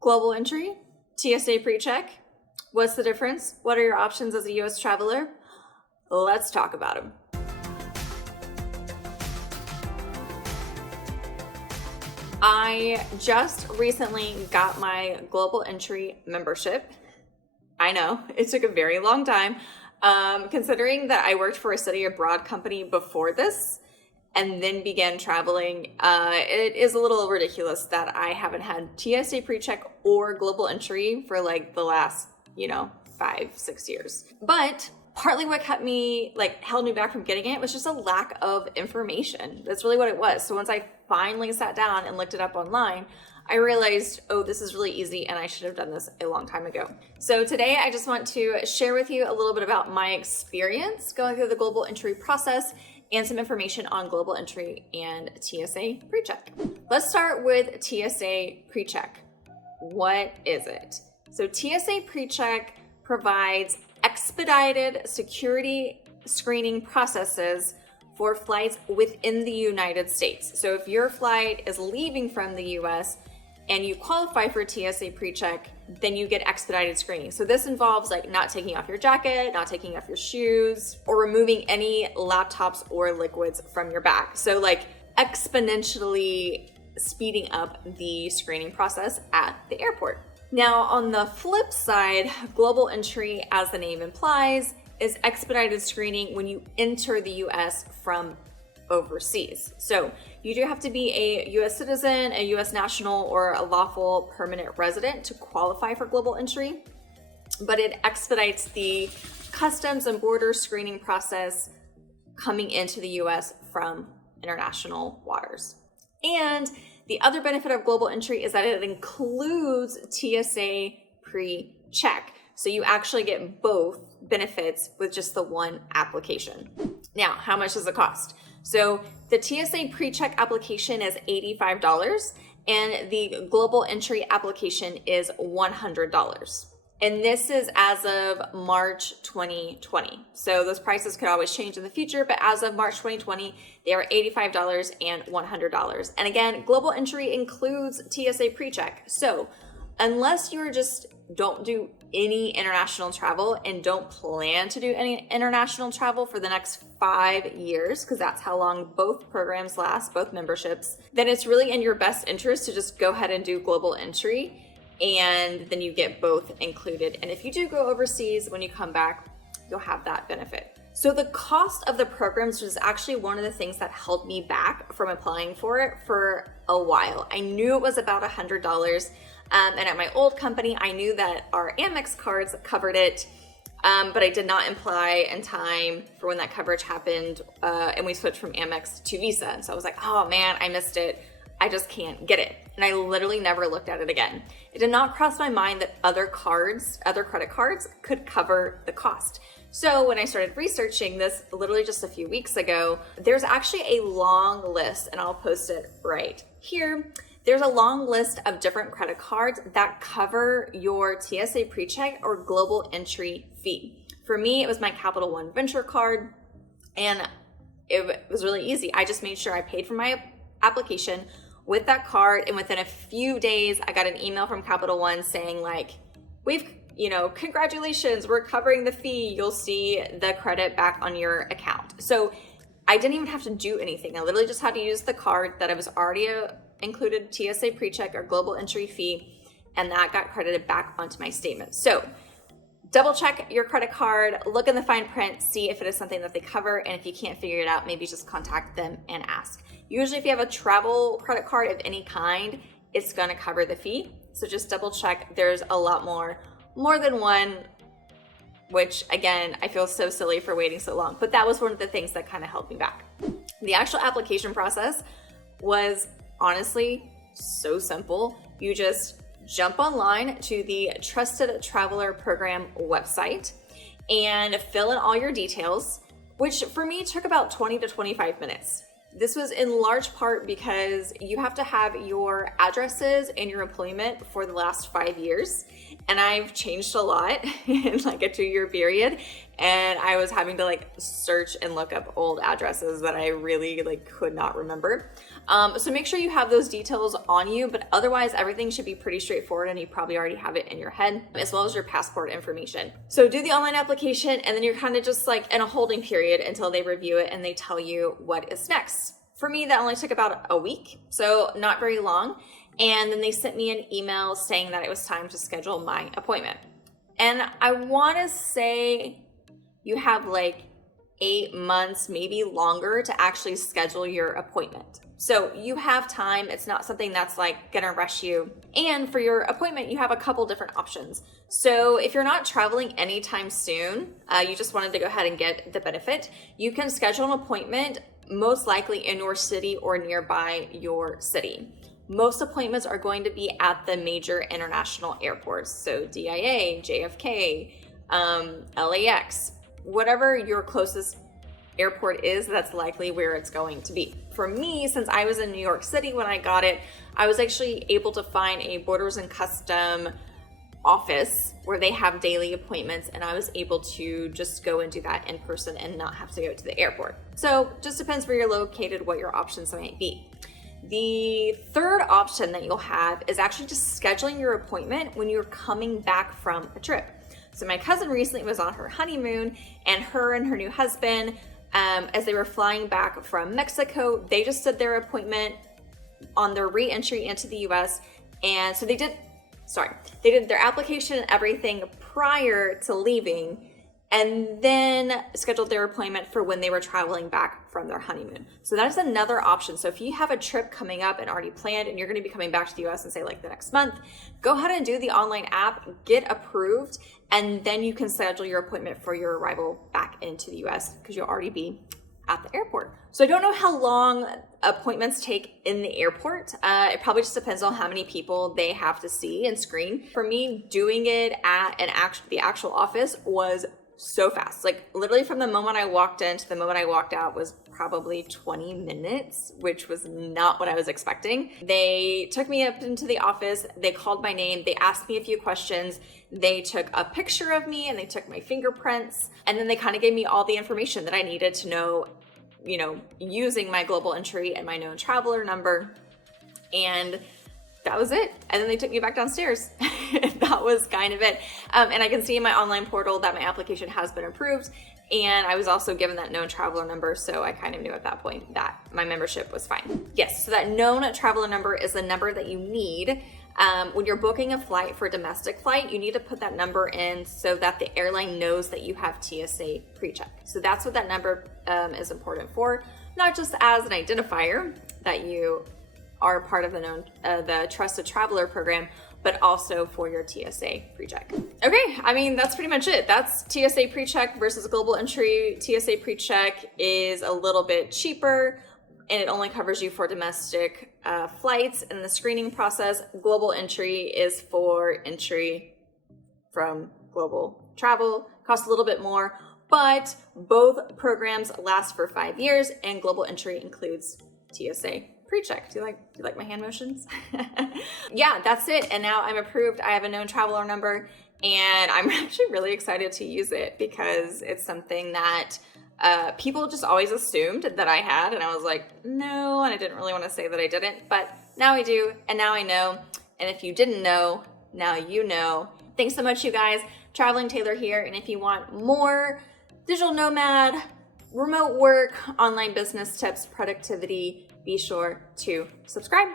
Global entry, TSA Precheck. What's the difference? What are your options as a US traveler? Let's talk about them. I just recently got my global entry membership. I know, it took a very long time. Considering that I worked for a study abroad company before this and then began traveling, it is a little ridiculous that I haven't had TSA Precheck or global entry for like the last, 5-6 years. But partly what held me back from getting it was just a lack of information. That's really what it was. So once I finally sat down and looked it up online, I realized, oh, this is really easy and I should have done this a long time ago. So today I just want to share with you a little bit about my experience going through the global entry process and some information on global entry and TSA Precheck. Let's start with TSA Precheck. What is it? So TSA Precheck provides expedited security screening processes for flights within the United States. So if your flight is leaving from the US and you qualify for TSA Precheck, then you get expedited screening. So this involves not taking off your jacket, not taking off your shoes, or removing any laptops or liquids from your bag. So exponentially speeding up the screening process at the airport. Now, on the flip side, global entry, as the name implies, is expedited screening when you enter the US from overseas. So you do have to be a US citizen, a US national, or a lawful permanent resident to qualify for global entry, but it expedites the customs and border screening process coming into the US from international waters. And the other benefit of global entry is that it includes TSA Pre-check. So you actually get both benefits with just the one application. Now, how much does it cost? So the TSA Pre-check application is $85 and the global entry application is $100. And this is as of March 2020. So those prices could always change in the future, but as of March 2020, they are $85 and $100. And again, global entry includes TSA Precheck. So unless you don't do any international travel and don't plan to do any international travel for the next 5 years, because that's how long both programs last, both memberships, then it's really in your best interest to just go ahead and do global entry. And then you get both included. And if you do go overseas, when you come back, you'll have that benefit. So the cost of the programs was actually one of the things that held me back from applying for it for a while. I knew it was about $100. And at my old company, I knew that our Amex cards covered it, but I did not apply in time for when that coverage happened. And we switched from Amex to Visa. And so I was like, oh man, I missed it. I just can't get it. And I literally never looked at it again. It did not cross my mind that other credit cards could cover the cost. So when I started researching this literally just a few weeks ago, there's actually a long list, and I'll post it right here. There's a long list of different credit cards that cover your TSA Precheck or global entry fee. For me, it was my Capital One Venture card, and it was really easy. I just made sure I paid for my application with that card, and within a few days I got an email from Capital One saying congratulations, we're covering the fee. You'll see the credit back on your account. So I didn't even have to do anything. I literally just had to use the card that I was already included TSA Precheck or global entry fee, and that got credited back onto my statement. So double check your credit card, look in the fine print, see if it is something that they cover, and if you can't figure it out, maybe just contact them and ask. Usually if you have a travel credit card of any kind, it's gonna cover the fee. So just double check. There's a lot more than one, which again, I feel so silly for waiting so long, but that was one of the things that kind of held me back. The actual application process was honestly so simple. You just jump online to the Trusted Traveler Program website and fill in all your details, which for me took about 20 to 25 minutes. This was in large part because you have to have your addresses and your employment for the last 5 years. And I've changed a lot in like a 2-year period. and I was having to like search and look up old addresses that I really like could not remember. So make sure you have those details on you, but otherwise everything should be pretty straightforward and you probably already have it in your head, as well as your passport information. So do the online application, and then you're kind of just like in a holding period until they review it and they tell you what is next. For me, that only took about a week, so not very long. And then they sent me an email saying that it was time to schedule my appointment. And I want to say you have like 8 months, maybe longer, to actually schedule your appointment. So you have time. It's not something that's like gonna rush you. And for your appointment, you have a couple different options. So if you're not traveling anytime soon, you just wanted to go ahead and get the benefit, you can schedule an appointment most likely in your city or nearby your city. Most appointments are going to be at the major international airports. So DIA, JFK, LAX, whatever your closest airport is, that's likely where it's going to be. For me, since I was in New York City when I got it, I was actually able to find a Borders and Custom office where they have daily appointments, and I was able to just go and do that in person and not have to go to the airport. So just depends where you're located, what your options might be. The third option that you'll have is actually just scheduling your appointment when you're coming back from a trip. So my cousin recently was on her honeymoon, and her new husband, as they were flying back from Mexico, they just did their appointment on their re-entry into the US. And so they did their application and everything prior to leaving, and then scheduled their appointment for when they were traveling back from their honeymoon. So that is another option. So if you have a trip coming up and already planned, and you're going to be coming back to the US and say like the next month, go ahead and do the online app, get approved, and then you can schedule your appointment for your arrival back into the US because you'll already be at the airport. So I don't know how long appointments take in the airport. It probably just depends on how many people they have to see and screen. For me, doing it at the actual office was so fast. Like literally from the moment I walked in to the moment I walked out was probably 20 minutes, which was not what I was expecting. They took me up into the office, they called my name, they asked me a few questions, they took a picture of me and they took my fingerprints, and then they kind of gave me all the information that I needed to know, using my global entry and my known traveler number. And that was it. And then they took me back downstairs. That was kind of it. And I can see in my online portal that my application has been approved. And I was also given that known traveler number. So I kind of knew at that point that my membership was fine. Yes, so that known traveler number is the number that you need. When you're booking a flight for a domestic flight, you need to put that number in so that the airline knows that you have TSA Precheck. So that's what that number is important for, not just as an identifier that you are part of the Trusted Traveler program, but also for your TSA Precheck. Okay, I mean, that's pretty much it. That's TSA Precheck versus Global Entry. TSA Precheck is a little bit cheaper, and it only covers you for domestic flights in the screening process. Global Entry is for entry from global travel, costs a little bit more, but both programs last for 5 years, and Global Entry includes TSA Precheck. Do you like my hand motions? Yeah, that's it. And now I'm approved. I have a known traveler number, and I'm actually really excited to use it because it's something that people just always assumed that I had, and I was like, no, and I didn't really want to say that I didn't, but now I do, and now I know. And if you didn't know, now you know. Thanks so much, you guys. Traveling Tayler here, and if you want more digital nomad, remote work, online business tips, productivity, be sure to subscribe.